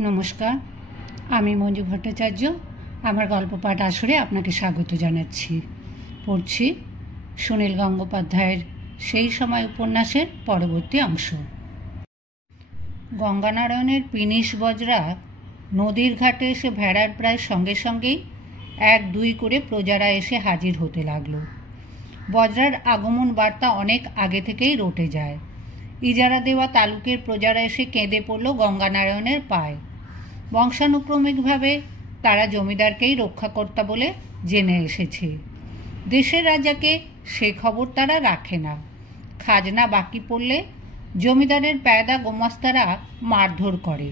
নমস্কার, আমি মঞ্জু ভট্টাচার্য। আমার গল্প পাঠ আসরে আপনাকে স্বাগত জানাচ্ছি। পড়ছি সুনীল গঙ্গোপাধ্যায়ের সেই সময় উপন্যাসের পরবর্তী অংশ। গঙ্গানারায়ণের পিনিশ বজরা নদীর ঘাটে এসে ভেড়ার প্রায় সঙ্গে সঙ্গেই 1-2 করে প্রজারা এসে হাজির হতে লাগলো। বজরার আগমন বার্তা অনেক আগে থেকেই রটে যায়। ইজারা দেওয়া তালুকের প্রজারা এসে কেঁদে পড়ল গঙ্গানারায়ণের পায়ে। বংশানুক্রমিকভাবে তারা জমিদারকেই রক্ষাকর্তা বলে জেনে এসেছে। দেশের রাজাকে সে খবর তারা রাখে না। খাজনা বাকি পড়লে জমিদারের পেয়াদা গোমাস্তারা মারধর করে,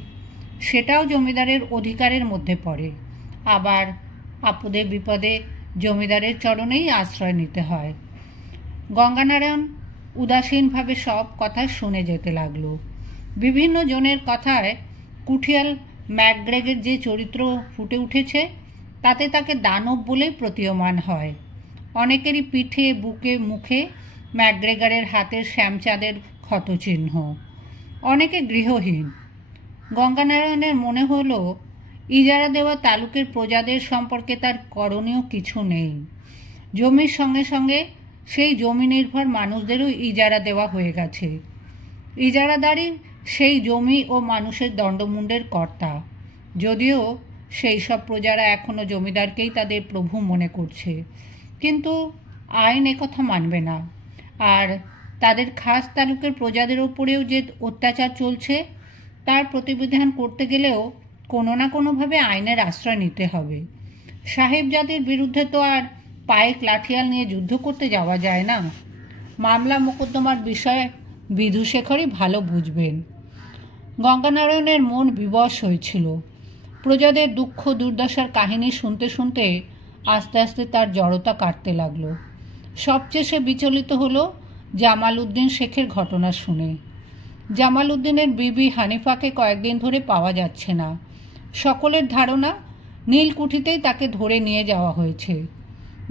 সেটাও জমিদারের অধিকারের মধ্যে পড়ে। আবার আপদে বিপদে জমিদারের চরণেই আশ্রয় নিতে হয়। গঙ্গানারায়ণ উদাসীনভাবে সব কথা শুনে যেতে লাগলো। বিভিন্ন জনের কথায় কুঠিয়াল ম্যাকগ্রেগের যে চরিত্র ফুটে উঠেছে তাতে তাকে দানব বলেই প্রতীয়মান হয়। অনেকেরই পিঠে, বুকে, মুখে ম্যাকগ্রেগারের হাতের শ্যামচাঁদের ক্ষতচিহ্ন। অনেকে গৃহহীন। গঙ্গানারায়ণের মনে হলো ইজারা দেওয়া তালুকের প্রজাদের সম্পর্কে তার করণীয় কিছু নেই। জমির সঙ্গে সঙ্গে সেই জমি নির্ভর মানুষদেরও ইজারা দেওয়া হয়ে গেছে। ইজারাদারি সেই জমি ও মানুষের দণ্ডমুণ্ডের কর্তা, যদিও সেই সব প্রজারা এখনও জমিদারকেই তাদের প্রভু মনে করছে। কিন্তু আইন একথা মানবে না। আর তাদের খাস তালুকের প্রজাদের ওপরেও যে অত্যাচার চলছে তার প্রতিবিধান করতে গেলেও কোনো না কোনোভাবে আইনের আশ্রয় নিতে হবে। সাহেবজাদের বিরুদ্ধে তো আর পায়ে লাঠিয়াল নিয়ে যুদ্ধ করতে যাওয়া যায় না। মামলা মোকদ্দমার বিষয়ে বিধুশেখরই ভালো বুঝবেন। গঙ্গানারায়ণের মন বিবশ হয়েছিল। প্রজাদের দুঃখ দুর্দশার কাহিনী শুনতে শুনতে আস্তে আস্তে তার জড়তা কাটতে লাগলো। সবচেয়ে সে বিচলিত হলো জামাল উদ্দিন শেখের ঘটনা শুনে। জামাল উদ্দিনের বিবি হানিফাকে কয়েকদিন ধরে পাওয়া যাচ্ছে না। সকলের ধারণা নীলকুঠিতেই তাকে ধরে নিয়ে যাওয়া হয়েছে।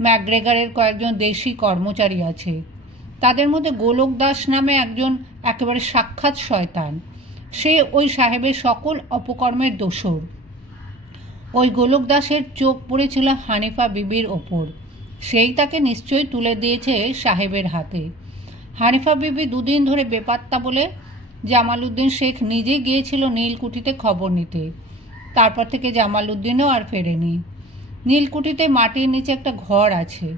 ম্যাকগ্রেগারের কয়েকজন দেশি কর্মচারী আছে। তাদের মধ্যে গোলক দাস নামে একজন একেবারে সাক্ষাৎ শয়তান। সে ওই সাহেবের সকল অপকর্মের দোসর। ওই গোলক দাসের চোখ পড়েছিল হানিফা বিবির ওপর। সেই তাকে নিশ্চয়ই তুলে দিয়েছে সাহেবের হাতে। হানিফা বিবি 2 দিন ধরে বেপাত্তা বলে জামাল উদ্দিন শেখ নিজে গিয়েছিল নীলকুঠিতে খবর নিতে। তারপর থেকে জামাল উদ্দিনও আর ফেরেনি। নীলকুঠিতে মাটির নিচে একটা ঘর আছে,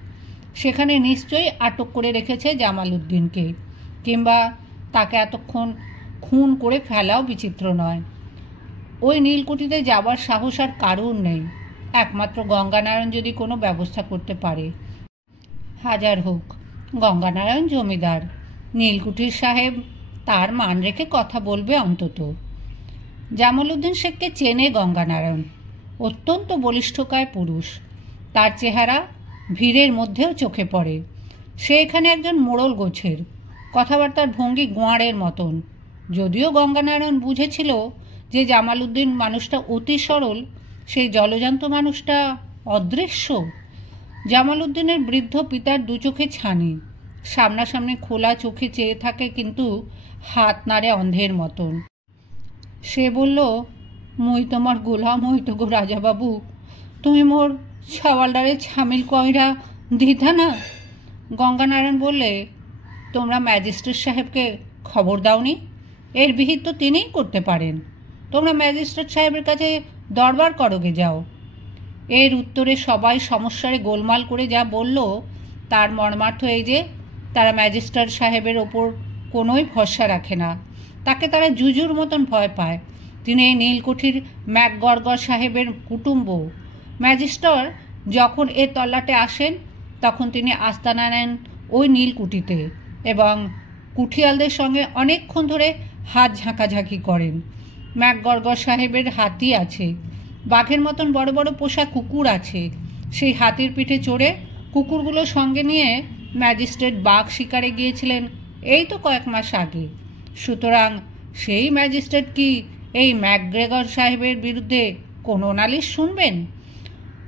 সেখানে নিশ্চয়ই আটক করে রেখেছে জামাল উদ্দিনকে, কিংবা তাকে এতক্ষণ খুন করে ফেলাও বিচিত্র নয়। ওই নীলকুঠিতে যাবার সাহস আর কারণ নেই, একমাত্র গঙ্গানারায়ণ যদি কোনো ব্যবস্থা করতে পারে। হাজার হোক, গঙ্গানারায়ণ জমিদার, নীলকুঠির সাহেব তার মান রেখে কথা বলবে অন্তত। জামাল উদ্দিন শেখকে চেনে গঙ্গানারায়ণ। অত্যন্ত বলিষ্ঠকায় পুরুষ। তার চেহারা ভিড়ের মধ্যেও চোখে পড়ে। সে এখানে একজন মোড়ল গোছের। কথাবার্তার ভঙ্গি গোয়াড়ের মতন। যদিও গঙ্গানারায়ণ বুঝেছিল যে জামাল উদ্দিন মানুষটা অতি সরল, সেই জলজান্ত মানুষটা অদৃশ্য। জামাল উদ্দিনের বৃদ্ধ পিতার 2 চোখে ছানি। সামনাসামনি খোলা চোখে চেয়ে থাকে, কিন্তু হাত নাড়ে অন্ধের মতন। সে বলল, মই তোমার গোলাম হইতো গো রাজাবাবু, তুমি মোর ছাওয়ালডারে ছামিল কইরা দিতা না। গঙ্গানারায়ণ বললে, তোমরা ম্যাজিস্ট্রেট সাহেবকে খবর দাওনি? এর বিহিত তো তিনিই করতে পারেন। তোমরা ম্যাজিস্ট্রেট সাহেবের কাছে দরবার করোগে যাও। এর উত্তরে সবাই সমস্যারে গোলমাল করে যা বলল তার মর্মার্থ এই যে তারা ম্যাজিস্ট্রেট সাহেবের ওপর কোনোই ভরসা রাখে না। তাকে তারা জুজুর মতন ভয় পায়। তিনি এই নীলকুঠির ম্যাকগর্গর সাহেবের কুটুম্ব। ম্যাজিস্ট্রেট যখন এ তল্লাটে আসেন তখন তিনি আস্তানা নেন ওই নীলকুঠিতে এবং কুঠিয়ালদের সঙ্গে অনেকক্ষণ ধরে হাত ঝাঁকাঝাঁকি করেন। ম্যাকগর্গর সাহেবের হাতি আছে, বাঘের মতন বড় বড় পোষা কুকুর আছে। সেই হাতির পিঠে চড়ে কুকুরগুলো সঙ্গে নিয়ে ম্যাজিস্ট্রেট বাঘ শিকারে গিয়েছিলেন এই তো কয়েক মাস আগে। সুতরাং সেই ম্যাজিস্ট্রেট কি এই ম্যাকগ্রেগর সাহেবের বিরুদ্ধে কোনো নালিশ শুনবেন?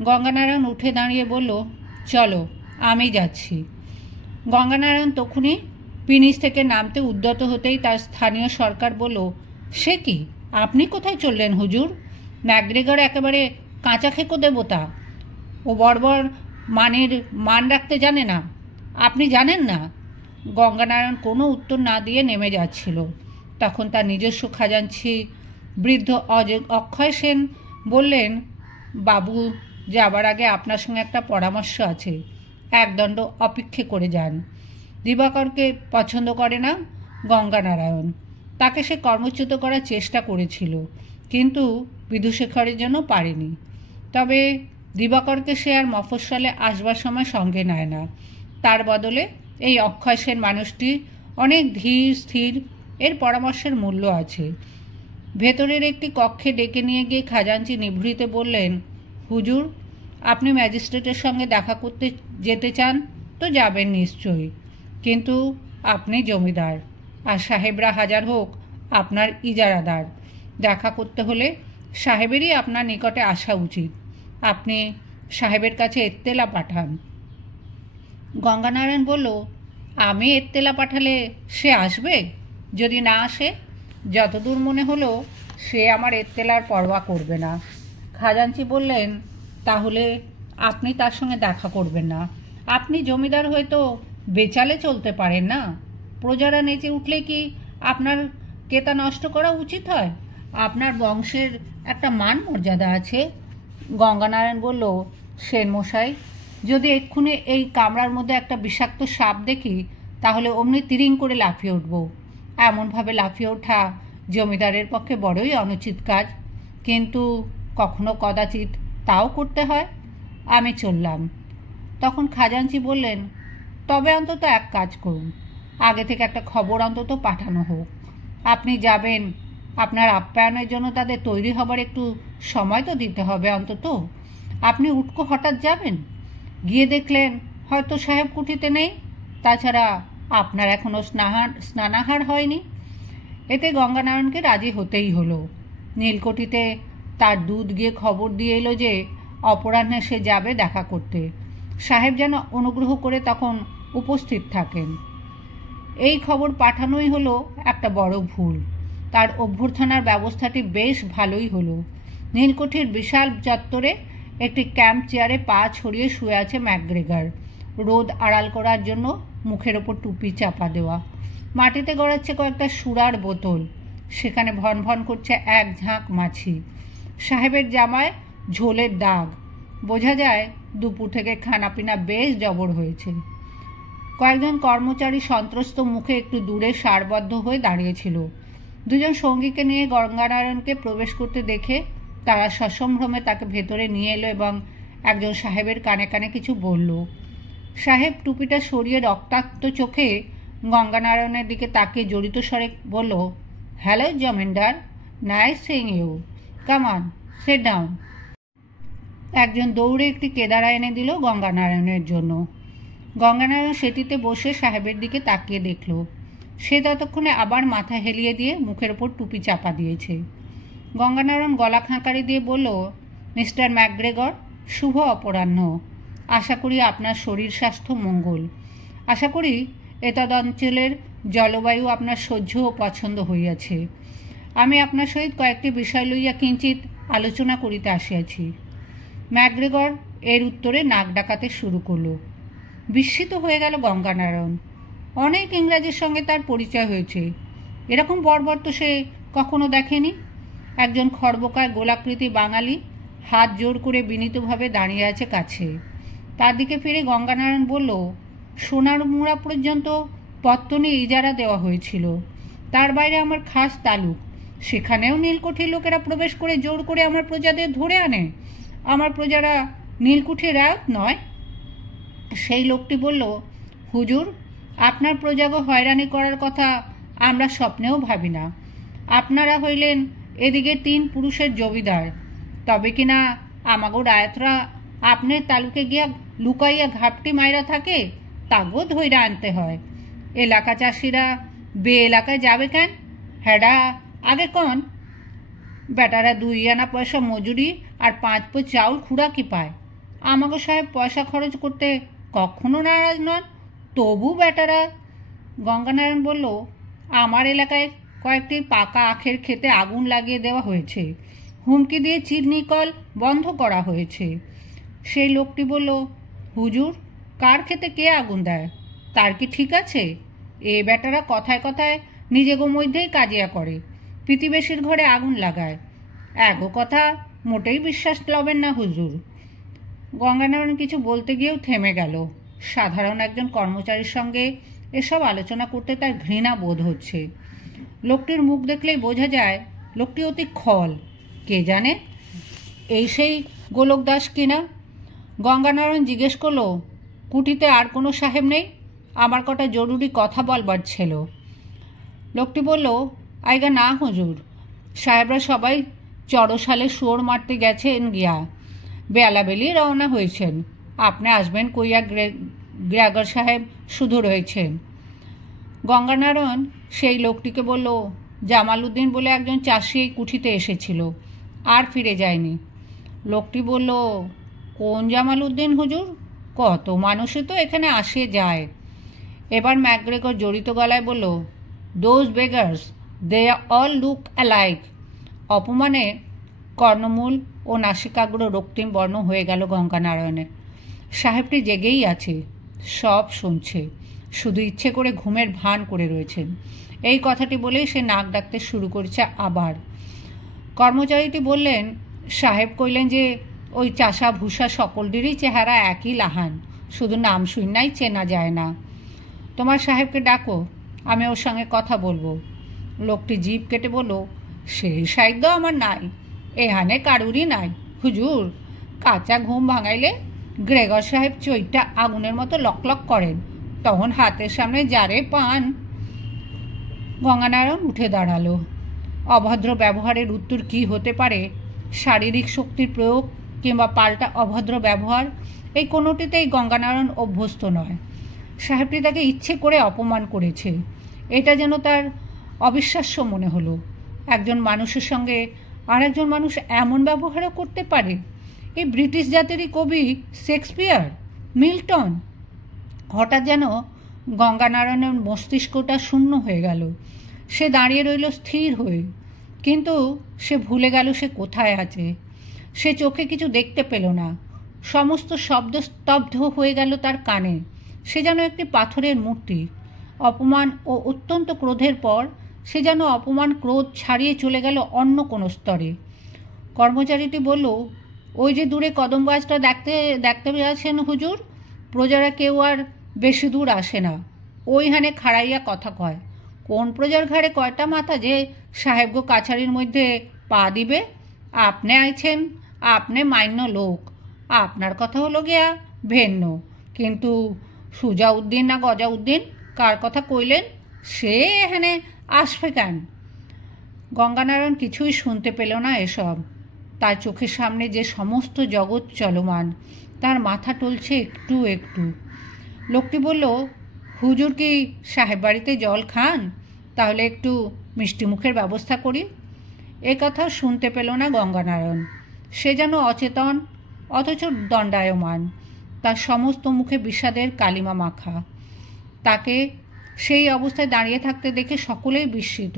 গঙ্গানারায়ণ উঠে দাঁড়িয়ে বলল, চলো, আমি যাচ্ছি। গঙ্গানারায়ণ তখনই পিনিস থেকে নামতে উদ্যত হতেই তার স্থানীয় সরকার বলল, সে কি, আপনি কোথায় চললেন হুজুর? ম্যাকগ্রেগর একেবারে কাঁচা খেকো দেবতা। ও বর্বর মান রাখতে জানে না। আপনি জানেন না? গঙ্গানারায়ণ কোনো উত্তর না দিয়ে নেমে যাচ্ছিল। তখন তার নিজস্ব খাজাঞ্চি বৃদ্ধ অক্ষয় সেন বললেন, বাবু যাবার আগে আপনার সঙ্গে একটা পরামর্শ আছে। একদণ্ড অপেক্ষে করে যান। দিবাকরকে পছন্দ করে না গঙ্গানারায়ণ। তাকে সে কর্মচ্যুত করার চেষ্টা করেছিল, কিন্তু বিধুশেখরের জন্য পারেনি। তবে দিবাকরকে সে আর মফস্বলে আসবার সময় সঙ্গে নেয় না। তার বদলে এই অক্ষয় সেন মানুষটি অনেক ধীর স্থির, এর পরামর্শের মূল্য আছে। ভেতরের একটি কক্ষে ডেকে নিয়ে গিয়ে খাজাঞ্চি নিভৃতে বললেন, হুজুর, আপনি ম্যাজিস্ট্রেটের সঙ্গে দেখা করতে যেতে চান তো যাবেন নিশ্চয়ই, কিন্তু আপনি জমিদার, আর সাহেবরা হাজার হোক আপনার ইজারাদার। দেখা করতে হলে সাহেবেরই আপনার নিকটে আসা উচিত। আপনি সাহেবের কাছে এত্তেলা পাঠান। গঙ্গানারায়ণ বলল, আমি এত্তেলা পাঠালে সে আসবে? যদি না আসে? যতদূর মনে হলো সে আমার এত্তেলার পরোয়া করবে না। খাজাঞ্চি বললেন, তাহলে আপনি তার সঙ্গে দেখা করবেন না? আপনি জমিদার হয়তো বেচালে চলতে পারেন না? প্রজারা নেচে উঠলে কি আপনার কেতা নষ্ট করা উচিত হয়? আপনার বংশের একটা মান মর্যাদা আছে। গঙ্গানারায়ণ বলল, সেন মশাই, যদি এক্ষুনি এই কামরার মধ্যে একটা বিষাক্ত সাপ দেখি তাহলে অমনি তিরিং করে লাফিয়ে উঠব। এমনভাবে লাফিয়ে ওঠা জমিদারের পক্ষে বড়ই অনুচিত কাজ, কিন্তু কখনো কদাচিৎ তাও করতে হয়। আমি চললাম। তখন খাজাঞ্চি বললেন, তবে অন্তত এক কাজ করুন, আগে থেকে একটা খবর অন্তত পাঠানো হোক। আপনি যাবেন, আপনার আপ্যায়নের জন্য তাদের তৈরি হবার একটু সময় তো দিতে হবে অন্তত। আপনি উটকো হঠাৎ যাবেন, গিয়ে দেখলেন হয়তো সাহেব কুঠিতে নেই, তাছাড়া আপনার এখনও স্নানাহার হয়নি। এতে গঙ্গানারায়ণকে রাজি হতেই হলো। নীলকুঠিতে তার দুধ গিয়ে খবর দিয়ে এলো যে অপরাহ্নে সে যাবে দেখা করতে। সাহেব যেন অনুগ্রহ করে তখন উপস্থিত থাকেন। এই খবর পাঠানোই হলো একটা বড় ভুল। তার অভ্যর্থনার ব্যবস্থাটি বেশ ভালোই হলো। নীলকুঠির বিশাল চত্বরে একটি ক্যাম্প চেয়ারে পা ছড়িয়ে শুয়ে আছে ম্যাকগ্রেগর, রোদ আড়াল করার জন্য মুখের ওপর টুপি চাপা দেওয়া। মাটিতে গড়াচ্ছে কয়েকটা সুরার বোতল, সেখানে ভন ভন করছে এক ঝাঁক মাছি। সাহেবের জামায় ঝোলের দাগ, বোঝা যায় দুপুর থেকে খানাপিনা বেশ জবর হয়েছে। কয়েকজন কর্মচারী সন্ত্রস্ত মুখে একটু দূরে সারবদ্ধ হয়ে দাঁড়িয়েছিল। দুজন সঙ্গীকে নিয়ে গঙ্গানারায়ণকে প্রবেশ করতে দেখে তারা সসম্ভ্রমে তাকে ভেতরে নিয়ে এলো এবং একজন সাহেবের কানে কানে কিছু বলল। সাহেব টুপিটা সরিয়ে রক্তাক্ত চোখে গঙ্গানারায়ণের দিকে তাকিয়ে জড়িত স্বরে বলল, hello zamindar, nice seeing you, come on, sit down. একজন দৌড়ে একটি কেদারা এনে দিল গঙ্গানারায়ণের জন্য। গঙ্গানারায়ণ সেটিতে বসে সাহেবের দিকে তাকিয়ে দেখল। সে ততক্ষণে আবার মাথা হেলিয়ে দিয়ে মুখের ওপর টুপি চাপা দিয়েছে। গঙ্গানারায়ণ গলা খাঁকারি দিয়ে বলল, মিস্টার ম্যাকগ্রেগর, শুভ অপরাহ্ন। আশা করি আপনার শরীর স্বাস্থ্য মঙ্গল। আশা করি এতদ অঞ্চলের জলবায়ু আপনার সহ্য ও পছন্দ হইয়াছে। আমি আপনার সহিত কয়েকটি বিষয় লইয়া কিঞ্চিত আলোচনা করিতে আসিয়াছি। ম্যাকগ্রেগর এর উত্তরে নাক ডাকাতে শুরু করল। বিস্মিত হয়ে গেল গঙ্গানারায়ণ। অনেক ইংরাজের সঙ্গে তার পরিচয় হয়েছে, এরকম বর্বর তো সে কখনো দেখেনি। একজন খর্বকায় গোলাকৃতি বাঙালি হাত জোর করে বিনীতভাবে দাঁড়িয়ে আছে কাছে। তার দিকে ফিরে গঙ্গানারায়ণ বলল, সোনার মুড়া পর্যন্ত পত্তনি ইজারা দেওয়া হয়েছিল, তার বাইরে আমার খাস তালুক। সেখানেও নীলকুঠির লোকেরা প্রবেশ করে জোর করে আমার প্রজাদের ধরে আনে। আমার প্রজারা নীলকুঠির রায়ত নয়। সেই লোকটি বলল, হুজুর, আপনার প্রজাকে হয়রানি করার কথা আমরা স্বপ্নেও ভাবি না। আপনারা হইলেন এদিকে 3 পুরুষের জমিদার, তবে কিনা আমাগো রায়তরা আপনার তালুকে গিয়া লুকাইয়া ঘাপটি মাইরা থাকে, তাগো ধৈরা আনতে হয়। এলাকা চাষিরা বে এলাকায় যাবে কেন? হ্যাডা আগে কন। বেটারা 2 আনা পয়সা মজুরি আর 5 পো চাউল খুঁড়া কি পায়? আমাগো সাহেব পয়সা খরচ করতে কখনো নারাজ নন, তবু বেটারা। গঙ্গানারায়ণ বলল, আমার এলাকায় কয়েকটি পাকা আখের খেতে আগুন লাগিয়ে দেওয়া হয়েছে, হুমকি দিয়ে চিনি কল বন্ধ করা হয়েছে। সেই লোকটি বলল, হুজুর, কার খেতে কে আগুন দেয়? তার কি ঠিক আছে? এ বেটারা কথায় কথায় নিজেগো মধ্যেই কাজিয়া করে, প্রতিবেশীর ঘরে আগুন লাগায়। এগো কথা মোটেই বিশ্বাস লবেন না হুজুর। গঙ্গানারায়ণ কিছু বলতে গিয়েও থেমে গেল। সাধারণ একজন কর্মচারীর সঙ্গে এসব আলোচনা করতে তার ঘৃণা বোধ হচ্ছে। লোকটির মুখ দেখলেই বোঝা যায় লোকটি অতি খল। কে জানে এই সেই গোলক দাস কিনা। গঙ্গানারায়ণ জিজ্ঞেস করলো, কুটিতে আর কোনো সাহেব নেই? আমার কটা জরুরি কথা বলবার ছিল। লোকটি বলল, আইগা না হুজুর, সাহেবরা সবাই চড়সালে শুয়োর মারতে গেছেন গিয়া, বেলাবেলি রওনা হয়েছেন। আপনি আসবেন কইয়া গ্রেগর সাহেব শুধু রয়েছেন। গঙ্গানারায়ণ সেই লোকটিকে বলল, জামাল উদ্দিন বলে একজন চাষি এই কুঠিতে এসেছিল, আর ফিরে যায়নি। লোকটি বলল, কোন জামাল উদ্দিন হুজুর? কত মানুষই তো এখানে আসে যায়। এবার ম্যাকগ্রেগর জড়িত গলায় বলল, those beggars, they all look alike. অপমানে কর্ণমূল ও নাসিকাগ্র রক্তিম বর্ণ হয়ে গেল গঙ্গানারায়ণের। সাহেবটি জেগেই আছে, সব শুনছে, শুধু ইচ্ছে করে ঘুমের ভান করে রয়েছেন। এই কথাটি বলেই সে নাক ডাকতে শুরু করেছে আবার। কর্মচারীটি বললেন, সাহেব কইলেন যে ওই চাষা ভূষা সকলদেরই চেহারা একই লাহান, শুধু নাম শুননাই চেনা যায় না। তোমার সাহেবকে ডাকো, আমি ওর সঙ্গে কথা বলবো। লোকটি জিভ কেটে বলল, সেই সাহিত্য আমার নাই, এহানে কারুরই নাই হুজুর। কাঁচা ঘুম ভাঙাইলে গ্রেগর সাহেব চইটা আগুনের মতো লকলক করেন, তখন হাতের সামনে যারে পান। গঙ্গানারায়ণ উঠে দাঁড়ালো। অভদ্র ব্যবহারের উত্তর কি হতে পারে? শারীরিক শক্তির প্রয়োগ কিংবা পাল্টা অভদ্র ব্যবহার, এই কোনোটিতেই গঙ্গানারায়ণ অভ্যস্ত নয়। সাহেবটি তাকে ইচ্ছে করে অপমান করেছে, এটা যেন তার অবিশ্বাস্য মনে হলো। একজন মানুষের সঙ্গে আর একজন মানুষ এমন ব্যবহারও করতে পারে? এই ব্রিটিশ জাতেরই কবি শেক্সপিয়ার, মিল্টন। হঠাৎ যেন গঙ্গানারায়ণের মস্তিষ্কটা শূন্য হয়ে গেল। সে দাঁড়িয়ে রইল স্থির হয়ে, কিন্তু সে ভুলে গেল সে কোথায় আছে। সে চোখে কিছু দেখতে পেল না, সমস্ত শব্দ স্তব্ধ হয়ে গেল তার কানে। সে যেন একটি পাথরের মূর্তি। অপমান ও অত্যন্ত ক্রোধের পর সে যেন অপমান ক্রোধ ছাড়িয়ে চলে গেল অন্য কোনো স্তরে। কর্মচারীটি বলল, ওই যে দূরে কদম গাছটা দেখতে পেয়েছেন হুজুর? প্রজারা কেউ আর বেশি দূর আসে না, ওইখানে খাড়াইয়া কথা কয়। কোন প্রজার ঘাড়ে কয়টা মাথা যে সাহেবগো কাছারির মধ্যে পা দিবে? আপনি আইছেন, আপনি মান্য লোক, আপনার কথা হলো গিয়া ভিন্ন, কিন্তু সুজাউদ্দিন না গজাউদ্দিন কার কথা কইলেন, সে এখানে আসবে কেন? গঙ্গানারায়ণ কিছুই শুনতে পেল না এসব। তার চোখের সামনে যে সমস্ত জগৎ চলমান, তার মাথা টলছে একটু একটু। লোকটি বলল, হুজুর কি সাহেব বাড়িতে জল খান? তাহলে একটু মিষ্টি মুখের ব্যবস্থা করি। এ কথা শুনতে পেল না গঙ্গানারায়ণ। সে যেন অচেতন অথচ দণ্ডায়মান, তার সমস্ত মুখে বিষাদের কালিমা মাখা। তাকে সেই অবস্থায় দাঁড়িয়ে থাকতে দেখে সকলেই বিস্মিত।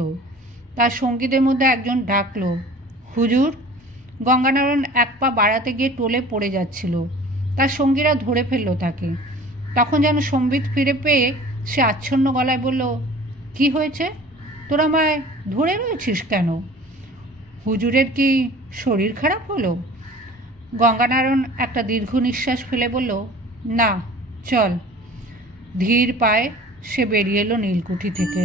তার সঙ্গীদের মধ্যে একজন ডাকল, হুজুর। গঙ্গানারায়ণ এক পা বাড়াতে গিয়ে টলে পড়ে যাচ্ছিল। তার সঙ্গীরা ধরে ফেলল তাকে। তখন যেন সম্বিত ফিরে পেয়ে সে আচ্ছন্ন গলায় বলল, কি হয়েছে? তোরা আমায় ধরে রয়েছিস কেন? হুজুরের কি শরীর খারাপ হলো? গঙ্গানারায়ণ একটা দীর্ঘ নিঃশ্বাস ফেলে বলল, না, চল। ধীর পায়ে সে বেরিয়ে এলো নীলকুঠি থেকে।